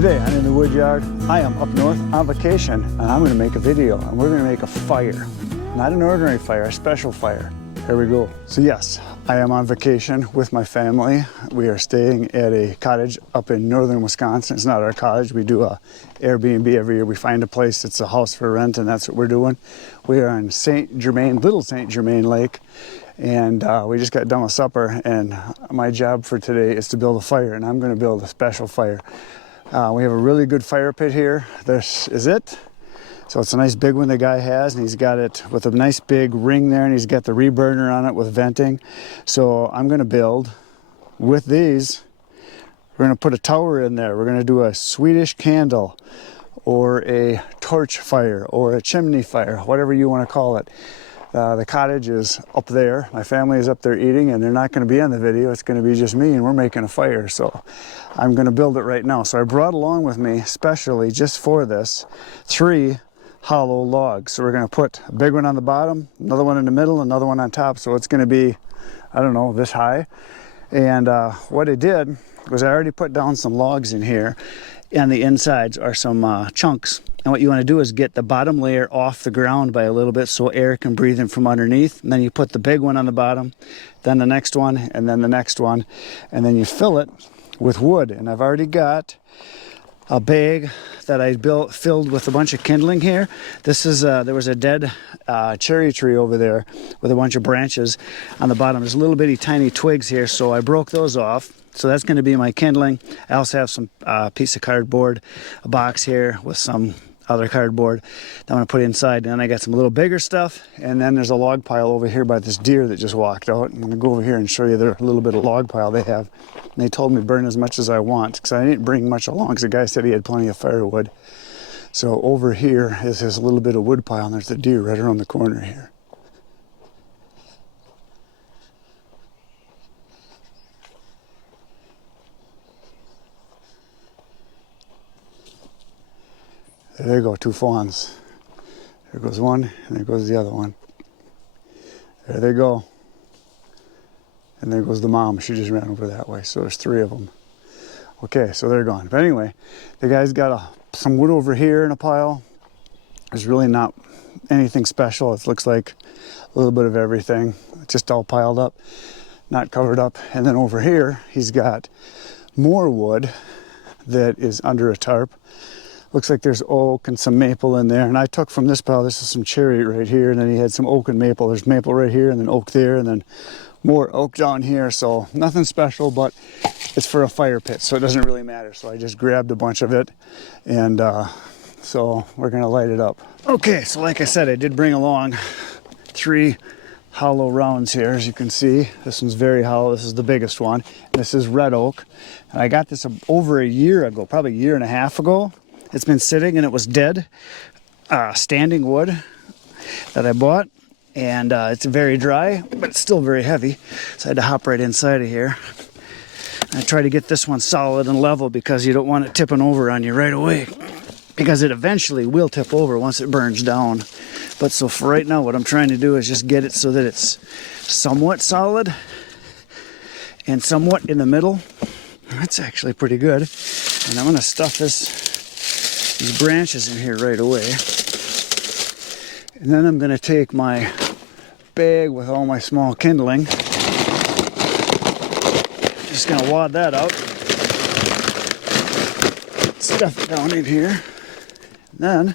Today I'm in the wood yard. I am up north on vacation and I'm going to make a video and we're going to make a fire. Not an ordinary fire, a special fire. Here we go. So yes, I am on vacation with my family. We are staying at a cottage up in northern Wisconsin. It's not our cottage. We do a Airbnb every year. We find a place that's a house for rent and that's what we're doing. We are on St. Germain, Little St. Germain Lake. And we just got done with supper and my job for today is to build a fire, and I'm going to build a special fire. We have a really good fire pit here. This is it. So it's a nice big one the guy has, and he's got it with a nice big ring there, and he's got the reburner on it with venting. So I'm going to build with these. We're going to put a tower in there. We're going to do a Swedish candle or a torch fire or a chimney fire, whatever you want to call it. The cottage is up there. My family is up there eating, and they're not going to be on the video. It's going to be just me, and we're making a fire. So I'm going to build it right now. So I brought along with me, specially just for this, 3 hollow logs. So we're going to put a big one on the bottom, another one in the middle, another one on top. So it's going to be, I don't know, this high. And what I did was I already put down some logs in here, and the insides are some chunks. And what you want to do is get the bottom layer off the ground by a little bit so air can breathe in from underneath. And then you put the big one on the bottom, then the next one, and then the next one. And then you fill it with wood. And I've already got a bag that I filled with a bunch of kindling here. This is, there was a dead cherry tree over there with a bunch of branches on the bottom. There's little bitty tiny twigs here, so I broke those off. So that's going to be my kindling. I also have some piece of cardboard, a box here with some other cardboard that I'm going to put inside. And then I got some little bigger stuff, and then there's a log pile over here by this deer that just walked out. I'm going to go over here and show you their little bit of log pile they have. And they told me burn as much as I want because I didn't bring much along because the guy said he had plenty of firewood. So over here is his little bit of wood pile, and there's the deer right around the corner here. There you go, 2 fawns. There goes one, and there goes the other one. There they go. And there goes the mom. She just ran over that way, so there's 3 of them. Okay, so they're gone. But anyway, the guy's got some wood over here in a pile. There's really not anything special. It looks like a little bit of everything. It's just all piled up, not covered up. And then over here, he's got more wood that is under a tarp. Looks like there's oak and some maple in there. And I took from this pile, this is some cherry right here. And then he had some oak and maple. There's maple right here and then oak there and then more oak down here. So nothing special, but it's for a fire pit. So it doesn't really matter. So I just grabbed a bunch of it. And so we're going to light it up. Okay, so like I said, I did bring along 3 hollow rounds here, as you can see. This one's very hollow. This is the biggest one. This is red oak. And I got this over a year ago, probably a year and a half ago. It's been sitting and it was dead, standing wood that I bought, and it's very dry, but it's still very heavy, so I had to hop right inside of here. I try to get this one solid and level because you don't want it tipping over on you right away, because it eventually will tip over once it burns down. But so for right now, what I'm trying to do is just get it so that it's somewhat solid and somewhat in the middle. That's actually pretty good. And I'm going to stuff these branches in here right away. And then I'm going to take my bag with all my small kindling. Just going to wad that out. Stuff it down in here. And then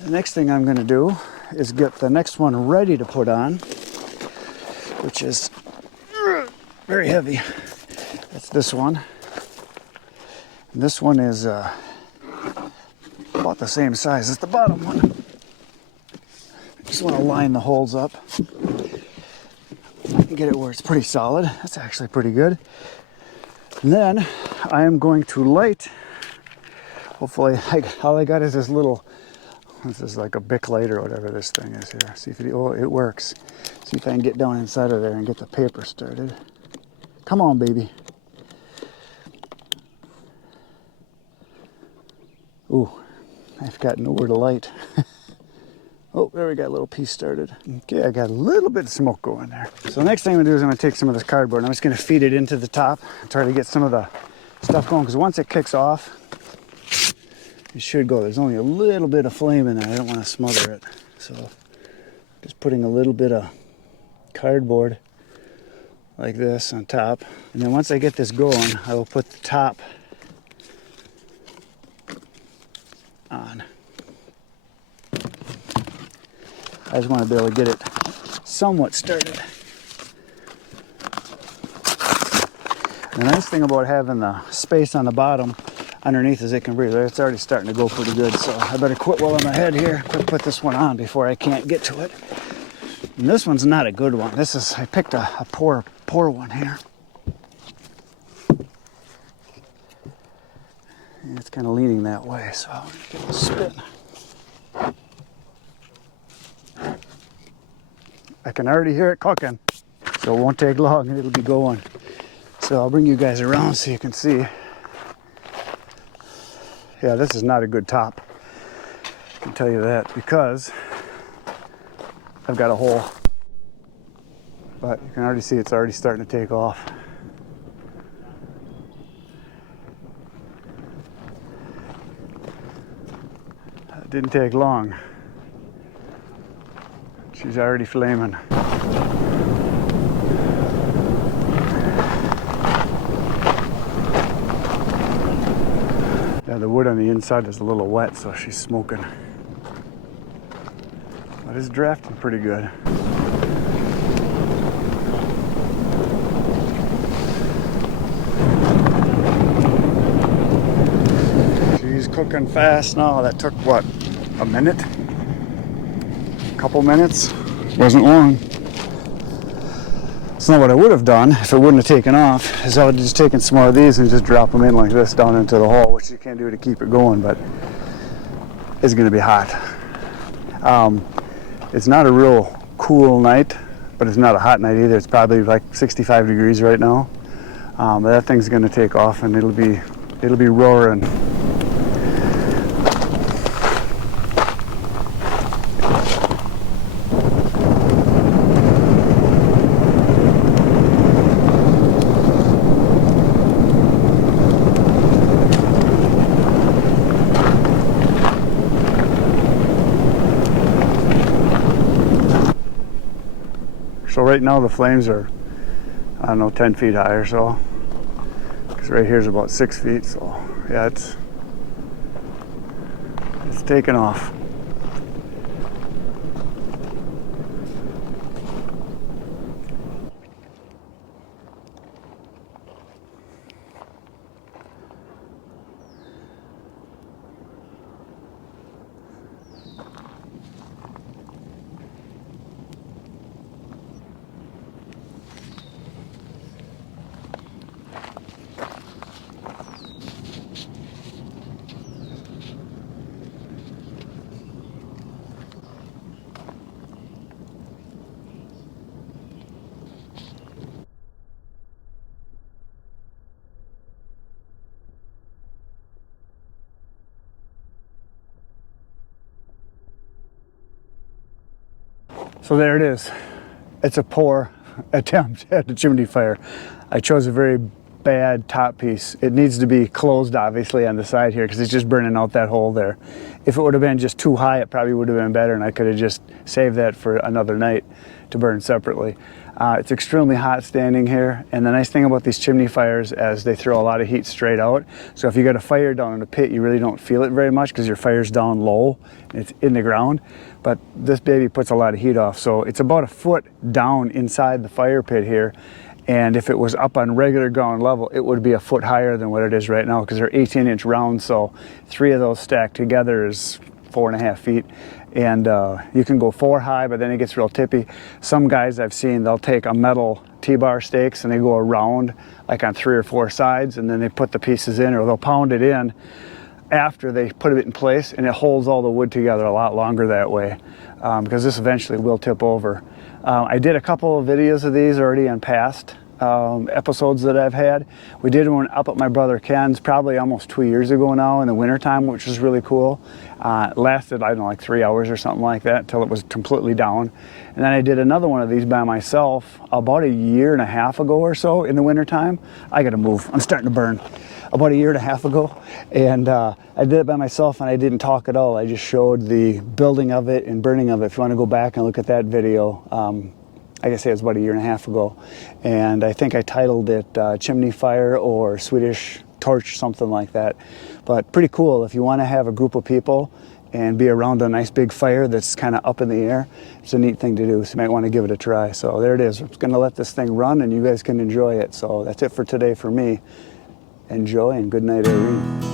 the next thing I'm going to do is get the next one ready to put on, which is very heavy. That's this one. And this one is about the same size as the bottom one. Just want to line the holes up and get it where it's pretty solid. That's actually pretty good. And then I am going to light, hopefully, all I got is this little, this is like a Bic light or whatever this thing is here. See if it works. See if I can get down inside of there and get the paper started. Come on, baby. Ooh. I've got nowhere to light. Oh, there we got a little piece started. Okay, I got a little bit of smoke going there. So the next thing I'm gonna do is I'm gonna take some of this cardboard and I'm just gonna feed it into the top and try to get some of the stuff going, because once it kicks off, it should go. There's only a little bit of flame in there. I don't want to smother it. So just putting a little bit of cardboard like this on top. And then once I get this going, I will put the top on. I just want to be able to get it somewhat started. The nice thing about having the space on the bottom underneath is it can breathe. It's already starting to go pretty good, so I better quit while I'm ahead here. Quick put this one on before I can't get to it. And this one's not a good one. This is, I picked a poor one here. And it's kind of leaning that way, so I'm gonna give it a spin. I can already hear it cooking, so it won't take long and it'll be going. So I'll bring you guys around so you can see. Yeah, this is not a good top. I can tell you that because I've got a hole. But you can already see it's already starting to take off. It didn't take long. She's already flaming. Yeah, the wood on the inside is a little wet, so she's smoking. But it's drafting pretty good. She's cooking fast now. That took what, a minute? A couple minutes? Wasn't long. So now what I would have done if it wouldn't have taken off is I would have just taken some more of these and just drop them in like this down into the hole, which you can do to keep it going, but it's going to be hot. It's not a real cool night, but it's not a hot night either. It's probably like 65 degrees right now. But that thing's going to take off and it'll be roaring. So right now the flames are, I don't know, 10 feet high or so. Because right here is about 6 feet, so yeah, it's taking off. So there it is. It's a poor attempt at the chimney fire. I chose a very bad top piece. It needs to be closed obviously on the side here because it's just burning out that hole there. If it would have been just too high, it probably would have been better and I could have just saved that for another night to burn separately. It's extremely hot standing here, and the nice thing about these chimney fires is they throw a lot of heat straight out. So if you got a fire down in a pit, you really don't feel it very much because your fire's down low and it's in the ground. But this baby puts a lot of heat off. So it's about a foot down inside the fire pit here. And if it was up on regular ground level, it would be a foot higher than what it is right now because they're 18-inch rounds. So 3 of those stacked together is 4.5 feet. And you can go 4 high, but then it gets real tippy. Some guys I've seen, they'll take a metal T-bar stakes and they go around like on 3 or 4 sides, and then they put the pieces in, or they'll pound it in after they put it in place, and it holds all the wood together a lot longer that way because this eventually will tip over. I did a couple of videos of these already on past episodes that I've had. We did one up at my brother Ken's probably almost 2 years ago now in the wintertime, which was really cool. It lasted, I don't know, like 3 hours or something like that until it was completely down. And then I did another one of these by myself about 1.5 years ago or so in the wintertime. I gotta move, I'm starting to burn. About 1.5 years ago, and I did it by myself, and I didn't talk at all. I just showed the building of it and burning of it. If you want to go back and look at that video, like I say, it was about 1.5 years ago, and I think I titled it Chimney Fire or Swedish Torch, something like that. But pretty cool if you want to have a group of people and be around a nice big fire that's kind of up in the air. It's a neat thing to do, so you might want to give it a try. So there it is. I'm just going to let this thing run, and you guys can enjoy it. So that's it for today for me. Enjoy, and good night, Irene.